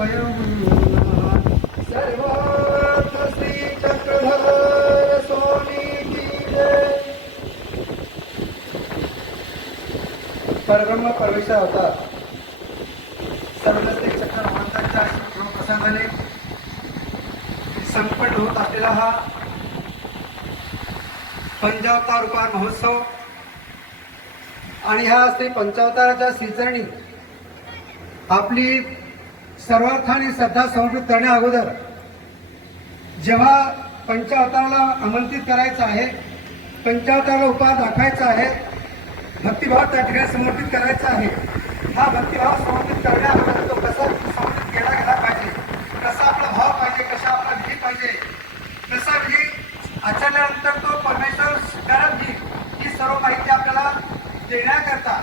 वयं नमः। सर्वार्थ श्री चक्रधर स्वामी की जय। परब्रह्म परमेश्वर अवतार सर्वस्तिक चक्र भगवंतांच्या प्रसंगाने संपन्न होत असलेला हा पंचावतार रूपार महोत्सव आणि ह्या श्री पंचावताराच्या श्रीचरणी आपली सर्वार्थाने श्रद्धा समर्पित करण्या अगोदर जेव्हा पंचावताराला आमंत्रित करायचं आहे, पंचावताराला उपहार दाखवायचा आहे, भक्तिभाव त्या ठिकाणी समर्पित करायचा आहे, हा भक्तिभाव समर्पित करण्या अगोदर तो कसा समर्पित केला गेला पाहिजे, कसा आपला भाव पाहिजे, कसा आपला विधी पाहिजे, कसा विधी आचरल्यानंतर तो परमेश्वर स्वीकारत घेईल ही सर्व माहिती आपल्याला देण्याकरता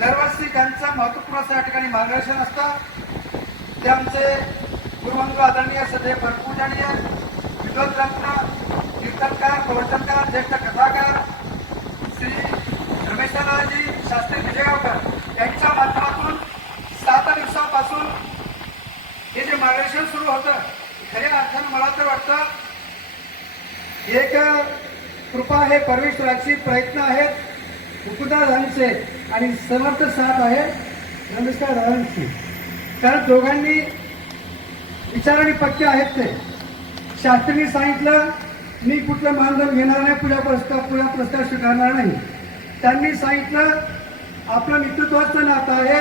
दरवर्षी त्यांचं महत्वपूर्ण असं या ठिकाणी मार्गदर्शन असतं। ते आमचे गुरुवंदू आदरणीय सदैव भरपूजनीय विद्वत रत्न कीर्तनकार प्रवचनकार ज्येष्ठ कथाकार श्री रमेशदादाजी शास्त्री विजयगावकर यांच्या माध्यमातून 7 दिवसापासून हे जे मार्गदर्शन सुरू होतं, खऱ्या अर्थानं मला तर वाटतं एक कृपा आहे परमेश्वराची, प्रयत्न आहेत मुकुंदादांचे आणि समर्थ साथ आहे रमेशदादांची। कारण दोघांनी विचाराने पक्के आहेत ते। शास्त्रींनी सांगितलं मी कुठलं मानधन घेणार नाही, पुढ्या प्रस्ताव स्वीकारणार नाही। त्यांनी सांगितलं आपलं मित्रत्वाचं नातं आहे,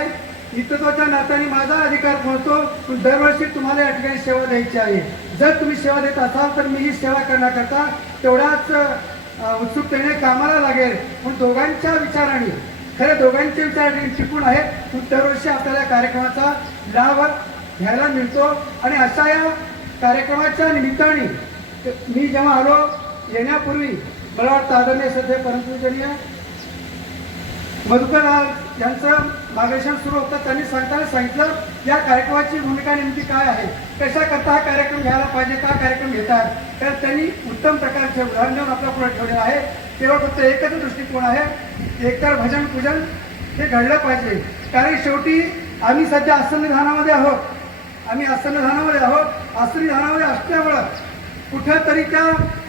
मित्रत्वाच्या नात्याने माझा अधिकार पडतो, पण दरवर्षी तुम्हाला या ठिकाणी सेवा द्यायची आहे। जर तुम्ही सेवा देत असाल तर मी ही सेवा करण्याकरता तेवढ्याच उत्सुकतेने कामाला लागेल। पण दोघांच्या विचाराने खरे दोघांचे विचार टिकून आहेत, दरवर्षी आपल्याला कार्यक्रमाचा लाभ घ्यायला मिळतो। आणि अशा या कार्यक्रमाच्या निमित्ताने मी जेव्हा आलो येण्यापूर्वी मला वाटतं आदरणीय सध्या परमपूजनीय मधुकर यांचं मार्गदर्शन सुरू होतं। त्यांनी सांगताना सांगितलं या कार्यक्रमाची भूमिका नेमकी काय आहे, कशा करता हा कार्यक्रम घ्यायला पाहिजे, का कार्यक्रम घेतात, तर त्यांनी उत्तम प्रकारचे उदाहरण देऊन आपल्या पुढे ठेवलेलं आहे। केवळ फक्त एकच दृष्टिकोन आहे, एकतर भजन पूजन हे घडलं पाहिजे। कारण शेवटी आम्ही सध्या आसनधानामध्ये आहोत, आसनधानामध्ये असल्यामुळं कुठेतरी त्या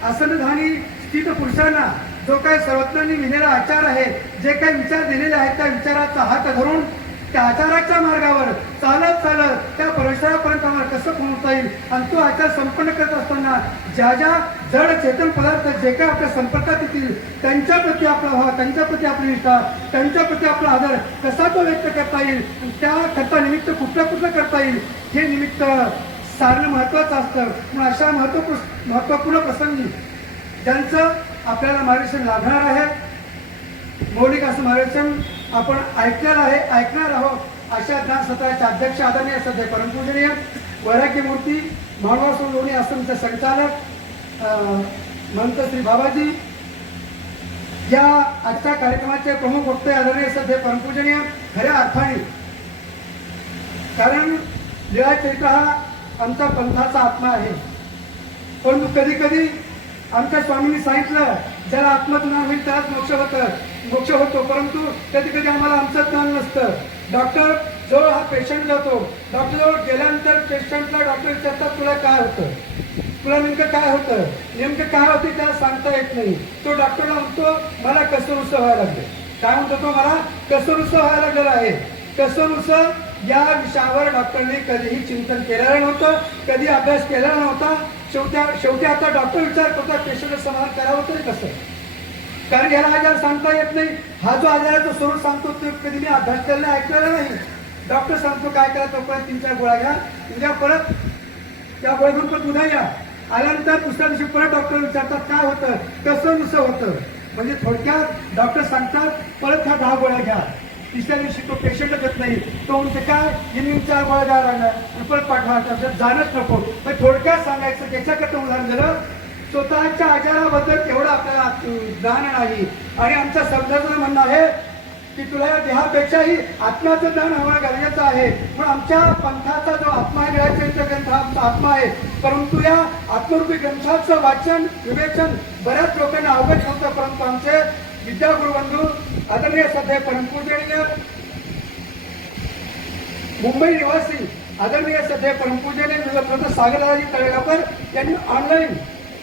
आसनधानी स्थित पुरुषांना जो काही सर्वज्ञांनी लिहिलेला आचार आहे, जे काही विचार दिलेले आहेत त्या विचाराचा हात धरून त्या आचाराच्या मार्गावर चालत त्या परमेश्वरापर्यंत आम्हाला कसं पोहोचता येईल आणि तो आचार संपन्न करत असताना ज्या जड चेतन पदार्थ जे काही आपल्या संपर्कात येतील त्यांच्याप्रती आपला भाव, त्यांच्याप्रती आपली निष्ठा, त्यांच्याप्रती आपला आदर कसा तो व्यक्त करता येईल, त्याकरता निमित्त कुठलं करता येईल हे निमित्त सारणं महत्वाचं असतं। पण अशा महत्वपूर्ण प्रसंगी ज्यांचं आपल्याला मार्गदर्शन लाभणार आहे, मौलिक असं मार्गदर्शन आपण ऐकणार आहोत, अशा ज्ञान सत्राचे अध्यक्ष आदरणीय सध्या परमपूजनीय वैराग्य मूर्ती मानवासों लोणी आश्रमचे संचालक महंत श्री बाबाजी, या आजच्या कार्यक्रमाचे प्रमुख वक्ते आदरणीय सध्या परमपूजनीय खऱ्या अर्थाने, कारण लीळा चैत्र हा आमचा पंथाचा आत्मा आहे। परंतु कधी कधी आमच्या स्वामींनी सांगितलं ज्याला आत्मज्ञान होईल त्यालाच मोक्ष होतो, परंतु कधी कधी आम्हाला आमचं ज्ञान नसतं। डॉक्टर जवळ हा पेशंट जातो, डॉक्टर जवळ गेल्यानंतर पेशंटला डॉक्टर विचारतात तुला काय होतं, तुला नेमकं काय होते त्याला सांगता येत नाही। तो डॉक्टरला म्हणतो मला कसोरुसं व्हायला लागले, काय म्हणतो तो मला कसोरुसं व्हायला लागलेलं आहे। कसोरुसं या विषयावर डॉक्टरने कधीही चिंतन केलेलं नव्हतं, कधी अभ्यास केलेला नव्हता। शेवटी आता डॉक्टर विचार करतात पेशंटला समाधान करावं तरी कसं, कारण याला आजार सांगता येत नाही। हा जो आजार आहे तो स्वरूप सांगतो तो कधी मी अभ्यास केलेला ऐकलेला नाही। डॉक्टर सांगतो काय करा, तो परत 3-4 गोळ्या घ्या, उद्या परत त्या गोळ्या घेऊन परत उद्या या, आल्यानंतर दुसऱ्या दिवशी परत डॉक्टर विचारतात काय होतं, कसं नुसतं होतं। म्हणजे थोडक्यात डॉक्टर सांगतात परत ह्या 10 गोळ्या घ्या, तिसऱ्या दिवशी तो पेशंट घेत नाही, तो म्हणते काय गिनिंग 4 गोळ्या द्यावं लागणार, परत पाठवा, जाणच नको। पण थोडक्यात सांगायचं त्याच्याकरता उदाहरण दिलं, स्वतःच्या आजाराबद्दल तेवढं आपल्याला ज्ञान नाही। आणि आमच्या समजाचं म्हणणं आहे की तुला या देहापेक्षाही आत्म्याचं ज्ञान होणं गरजेचं आहे। पण आमच्या पंथाचा जो आत्मा आहे, लीळाचरित्र ग्रंथ आमचा आत्मा आहे, परंतु या आत्मरूपी ग्रंथाचं वाचन विवेचन बऱ्याच लोकांना अवगत नव्हतं। परंतु आमचे विद्यागुरु बंधू आदरणीय सध्या परमपूजनीय मुंबई निवासी आदरणीय सध्या परमपूजनीय सागरदाजी तळेगावकर यांनी ऑनलाईन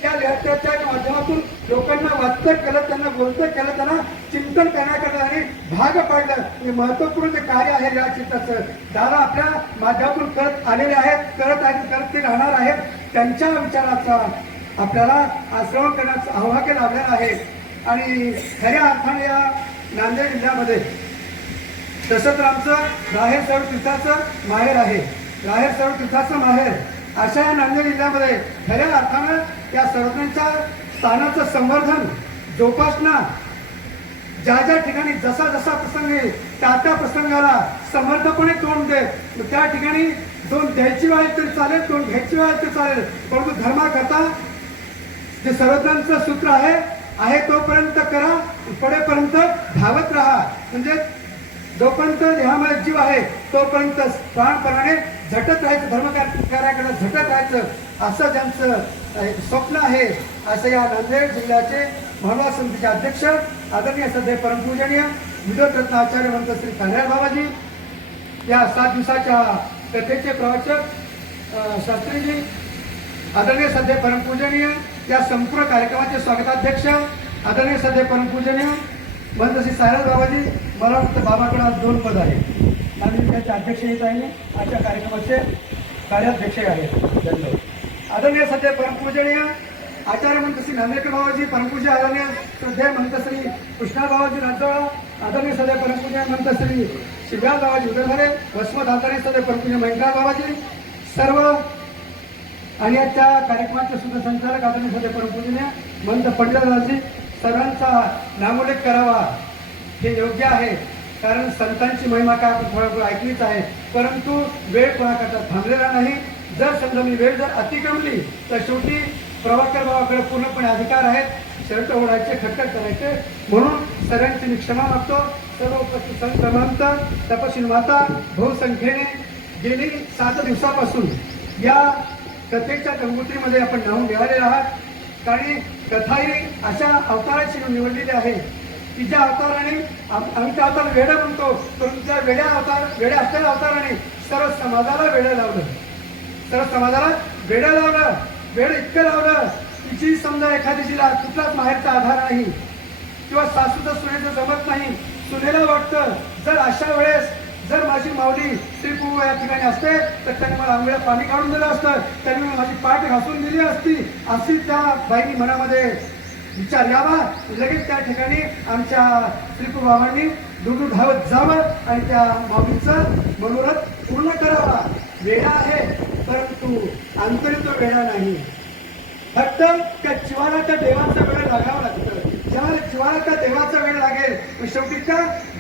त्या लेखच्या माध्यमातून लोकांना वाचतं केलं, त्यांना बोलतं केलं, त्यांना चिंतन करण्याकरता आणि भाग पाडलं. हे महत्वपूर्ण जे कार्य आहे या चिंताचं दादा आपल्या माध्यमातून करत आलेले आहेत, करत ते राहणार आहेत. त्यांच्या विचाराचा आपल्याला आश्रवण करण्याचं आवाहन लाभलेलं आहे. आणि खऱ्या अर्थाने या नांदेड जिल्ह्यामध्ये तसं तर आमचं राहेर सर्व तीर्थाचं माहेर आहे, राहेर सर्व तीर्थाचं माहेर अशा या नांदेड जिल्ह्यामध्ये खऱ्या अर्थानं या सर्वज्ञांच्या स्थानाचं संवर्धन जोपासना ज्या ज्या ठिकाणी जसा जसा प्रसंग येईल त्या त्या प्रसंगाला समर्थपणे तोंड दे. त्या ठिकाणी दोन द्यायची वेळ तरी चालेल, दोन घ्यायची वेळ तरी चालेल, परंतु धर्माकरता जे सर्वज्ञांचं सूत्र आहे तोपर्यंत करा, पडेपर्यंत धावत राहा. म्हणजे जोपर्यंत देहामध्ये जीव आहे तोपर्यंत प्राणपणाने झटत राहायचं, धर्म कार्याकडे झटत राहायचं असं ज्यांचं स्वप्न आहे. असं या नांदेड जिल्ह्याचे महत्त्व समितीचे अध्यक्ष आदरणीय सध्या परमपूजनीय विद्वरत्न आचार्य मंत्र श्री कांद्याळ बाबाजी, या 7 दिवसाच्या कथेचे प्रवचक शास्त्रीजी, आदरणीय सध्या परमपूजनीय या संपूर्ण कार्यक्रमाचे स्वागताध्यक्ष आदरणीय सध्या परमपूजनीय मंत्र श्री सायराज बाबाजी. मला वाटतं बाबाकडे आज 2 पद आहे. नांदेड जिल्ह्याचे अध्यक्ष येत आहे, आजच्या कार्यक्रमाचे कार्याध्यक्ष आहेत. आदरणीय सध्या परमपूजनीय आचार्य मंत्र श्री नांदेडकर बाबाजी, परमपूज्य आदरणीय श्रद्धेय मंत्र श्री कृष्णा बाबाजी राजवाडा, आदरणीय सध्या परमपूज्य मंत्र श्री शिवराज बाबाजी उदयभरे, वसमत आदरणीय सध्या परमपूज्य महेंद्र बाबाजी, सर्व आणि त्या कार्यक्रमाचे सूत्रसंचालक आदरणीय सध्या परमपूजनीय मंत्र पंडितराजी, सर्वांचा नामोल्लेख करावा हे योग्य आहे. कारण संतांची महिमा काय आपण थोडं ऐकलीच आहे, परंतु वेळ कोणाकरता थांबलेला नाही. जर समजा मी वेळ जर अतिक्रमली तर शेवटी प्रभाकर बाबाकडे पूर्णपणे अधिकार आहेत, शर्ट ओढायचे, खटखट करायचे. म्हणून सर्वांची मी क्षमा मागतो. सर्व उपस्थित संत महंत, तपशील माता बहुसंख्येने गेली 7 दिवसापासून या कथेच्या गंगोत्रीमध्ये आपण नावून मिळालेले आहात. आणि कथाही अशा अवताराची निवडलेली आहे की ज्या अवताराने आम्ही त्या अवतार वेडं म्हणतो, परंतु त्या वेड्या असलेल्या अवताराने सर्व समाजाला वेडं लावलं, सर्व समाजाला वेडं लावलं. वेड इतकं लावलं की जी समजा एखाद्याला कुठलाच माहेरचा आधार नाही किंवा सासूचं सुनेचं जमत नाही, सुनेला वाटतं जर अशा वेळेस जर माझी माऊली श्रीपूर्व या ठिकाणी असते तर त्यांनी मला आंघोळ्या पाणी काढून दिलं असतं, त्यांनी माझी पाठ घासून दिली असती, अशी त्या बाईनी मनामध्ये विचार यावा. लगेच त्या ठिकाणी आमच्या श्रीपूर्व बाबांनी दुरून धावत जावं आणि त्या माऊलीचं मनोरथ पूर्ण करावा. वेळा आहे परंतु आंतरिक वेळा नाही. फक्त त्या जीवाला त्या देवाचा वेळ लागावा लागतं. ज्यावेळेला जीवाला त्या देवाचा वेळ लागेल शेवटी त्या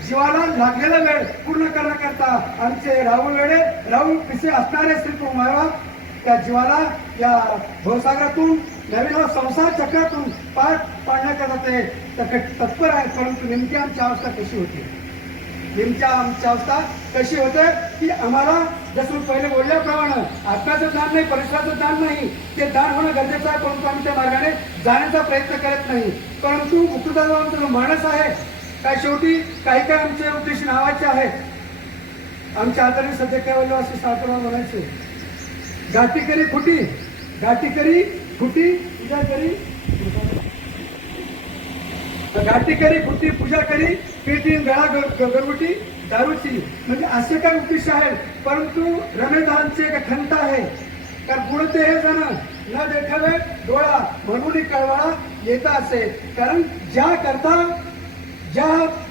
जीवाला लागलेला वेळ पूर्ण करण्याकरता आमचे राहुल पिसे असणारे श्री मायबाप त्या जीवाला या भवसागरातून नवीन संसार चक्रातून पार पाडण्याकरता ते तत्पर आहेत. परंतु नेमकी आमची अवस्था कशी होती, नेमक्या आमची अवस्था कशी होते की आम्हाला जसं पहिले बोलल्याप्रमाणे आत्म्याचं ज्ञान नाही, परिसराचं ज्ञान नाही, ते ज्ञान होणं गरजेचं आहे. परंतु आम्ही त्या मार्गाने जाण्याचा प्रयत्न करत नाही. परंतु मुक्तदादा आमचा जो माणूस आहे काय शेवटी काही आमचे उद्देश नावाचे आहेत. आमच्या आदरणीय सध्या काय बोललो असे सातरा म्हणायचे, गाठीकरी खुटी, गाठीकरी खुटी पूजा करी, गाठीकरी खुटी पूजा करी, पेटी गळा गरगुटी दारूची. म्हणजे असे काय उद्देश आहेत. परंतु रमेदांचे एक खंत आहे कारण गुणते हे जण न देखावे डोळा म्हणून कळवाळा येता असे. कारण ज्या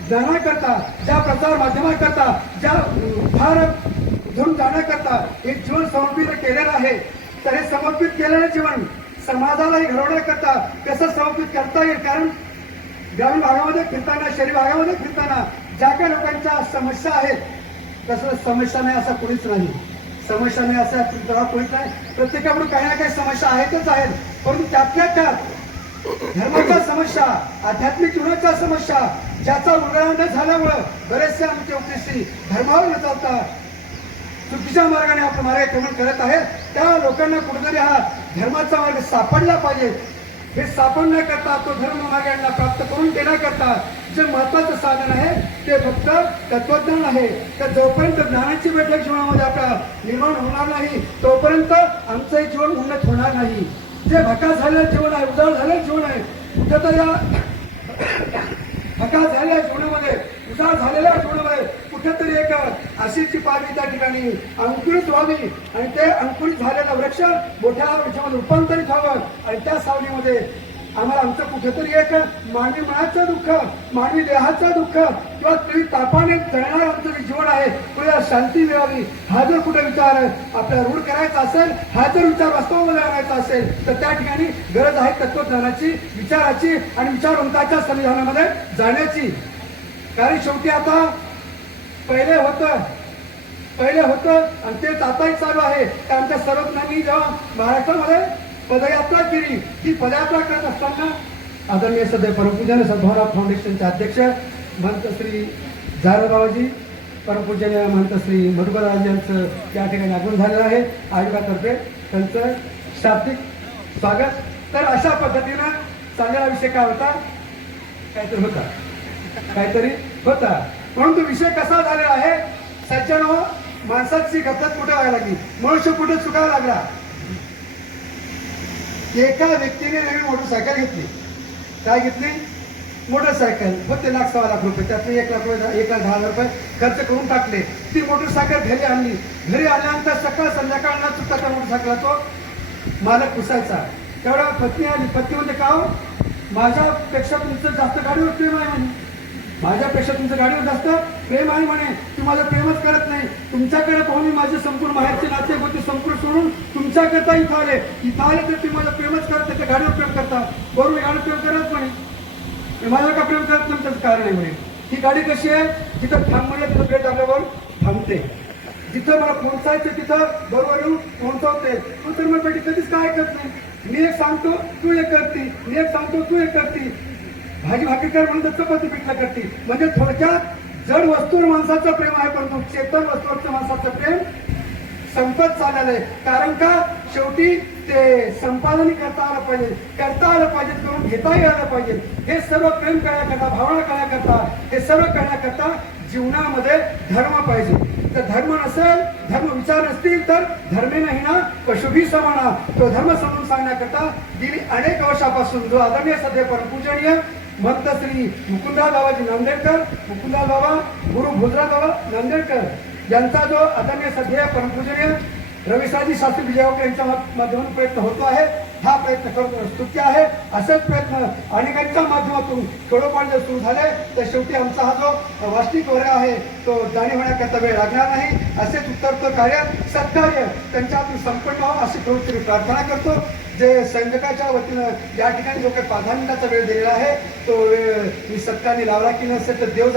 जाण्याकरता, ज्या प्रसार माध्यमाकरता, ज्या फार घेऊन जाण्याकरता हे जीवन समर्पित केलेलं आहे, तर हे समर्पित केलेलं जीवन समाजालाही घडवण्याकरता कसं समर्पित करता येईल. कारण ग्रामीण भागामध्ये फिरताना, शहरी भागामध्ये फिरताना ज्या काही लोकांच्या समस्या आहेत तसं समस्या नाही असा कोणीच नाही, समस्या नाही असा कोणीच नाही. प्रत्येकाकडून काही ना काही समस्या आहेतच आहेत. परंतु त्यातल्या त्यात धर्माच्या समस्या, आध्यात्मिक जीवनाच्या समस्या ज्याचा उलगडा न झाल्यामुळं बरेचसे आमचे उपदेशी धर्मावर न चालता चुकीच्या मार्गाने आपलं मार्गक्रमण करत आहेत. त्या लोकांना कुठेतरी हा धर्माचा मार्ग सापडला पाहिजे. हे स्थापन न करता तो धर्म मागायला प्राप्त करून देण्याकरता जे महत्वाचं साधन आहे ते फक्त तत्वज्ञान आहे. तर जोपर्यंत ज्ञानाची बैठक जीवनामध्ये आपला निर्माण होणार नाही तोपर्यंत आमचं जीवन उन्नत होणार नाही. जे भकास झालेलं जीवन आहे, उजाड झालेलं जीवन आहे, कुठं या भकास झालेल्या जीवनामध्ये, उजाड झालेल्या जीवनामध्ये कुठेतरी एक आशेची पालवी त्या ठिकाणी अंकुरित व्हावी आणि ते अंकुरित झालेला वृक्ष मोठ्या वृक्षामध्ये रूपांतरित व्हावं. आणि त्या सावलीमध्ये आम्हाला आमचं कुठेतरी एक मानवी मनाचं दुःख, मानवी देहाचं दुःख किंवा तुम्ही तापाने जळणारं आमचं जे जीवन आहे पुढे शांती मिळावी. हा जर कुठे विचार आपल्याला रूढ करायचा असेल, हा जर विचार वास्तवामध्ये आणायचा असेल तर त्या ठिकाणी गरज आहे तत्वज्ञानाची, विचाराची आणि विचारवंताच्या संविधानामध्ये जाण्याची. कारण शेवटी आता पहिले होतं आणि तेच आताही चालू आहे. तर आमच्या सर्वज्ञांनी जेव्हा महाराष्ट्रामध्ये पदयात्रा केली, ही पदयात्रा करत असताना आदरणीय सदैव परमपूजनीय सद्भावना फाउंडेशनचे अध्यक्ष महंत श्री जारबाबाजी, परमपूजनीय महंत श्री मधुकरराज यांचं या ठिकाणी आगमन झालेलं आहे. आयोगातर्फे त्यांचं शाब्दिक स्वागत. तर अशा पद्धतीनं चाललेला विषय काय होता, काहीतरी होता. म्हणून तो विषय कसा झालेला आहे, सज्जनो माणसाची गफलत कुठे व्हायला लागली, मनुष्य कुठे चुकायला लागला. एका व्यक्तीने नवीन मोटरसायकल घेतली. काय घेतली? मोटरसायकल. फक्त ₹1,00,000 त्यातले ₹1,10,000 खर्च करून टाकले. ती मोटरसायकल घरी आणली. घरी आल्यानंतर सकाळ संध्याकाळ न चुकता त्या मोटरसायकलला तो मालक पुसायचा. तेवढा पत्नी आली. पत्नी म्हणजे का, माझ्यापेक्षा तुमचं जास्त गाडीवर प्रेम आहे म्हणे, माझ्यापेक्षा तुमचं गाडीवर जास्त प्रेम आहे म्हणे, तुम्ही माझं प्रेमच करत नाही. तुमच्याकडे पाहून मी माझे संपूर्ण बाहेरचे नाते होते संपूर्ण सोडून तुमच्याकरता इथं आले तर तुम्ही माझं प्रेमच करत नाही, गाडीवर प्रेम करता. बरोबर, गाडीवर प्रेम करत म्हणे, माझ्यावर का प्रेम करत नाही त्याचं कारण आहे म्हणे. ही गाडी कशी आहे, जिथं थांब म्हणलं तिथं ब्रेक दाबल्यावर थांबते, जिथं मला पोहोचायचं तिथं बरोबर येऊन पोहोचवते. तू तर मग बेटी कधीच काय करत नाही. मी एक सांगतो तू एक करती, मी एक सांगतो तू एक करती, भाजी भाकरी कर म्हणून चपाती पिठला करते. म्हणजे थोडक्यात जड वस्तूवर माणसाचं प्रेम आहे, परंतु चेतन वस्तूवरचं माणसाचं प्रेम संपत चाललेलं आहे. कारण का, शेवटी ते संपादन करता आलं पाहिजे, करून घेताही आलं पाहिजे. हे सर्व प्रेम करण्याकरता, भावना करण्याकरता, हे सर्व करण्याकरता जीवनामध्ये धर्म पाहिजे. तर धर्म नसेल, धर्म विचार नसतील तर धर्मे नाही ना पशुभी समाना. तो धर्म समजून सांगण्याकरता गेली अनेक वर्षापासून जो आदरणीय सदैव परमपूजनीय महंत श्री मुकुंदराज बाबाजी नांदेडकर, मुकुंदराज बाबा गुरु भोजराज बाबा नांदेडकर यांचा जो आदरणीय सदैव परमपूजनीय रविसाजी शास्त्री विजयवाकर यांच्या माध्यमातून प्रयत्न होतो आहे. हा प्रयत्न करतो स्तुत्य आहे. असेच प्रयत्न अनेकांच्या माध्यमातून खेडोपाडी जर सुरू झाले तर शेवटी आमचा हा जो वास्तविक वर्ग आहे तो जाणीव होण्याकरता वेळ लागणार नाही. असेच उत्तरोत्तर कार्य, सत्कार्य त्यांच्यातून संपन्न व्हावं अशी प्रवृत्ती प्रार्थना करतो. जे संघटनाच्या वतीनं या ठिकाणी जो काही 5 मिनिटाचा वेळ दिलेला आहे तो वेळ मी सत्कारने लावला की नसेल तर देव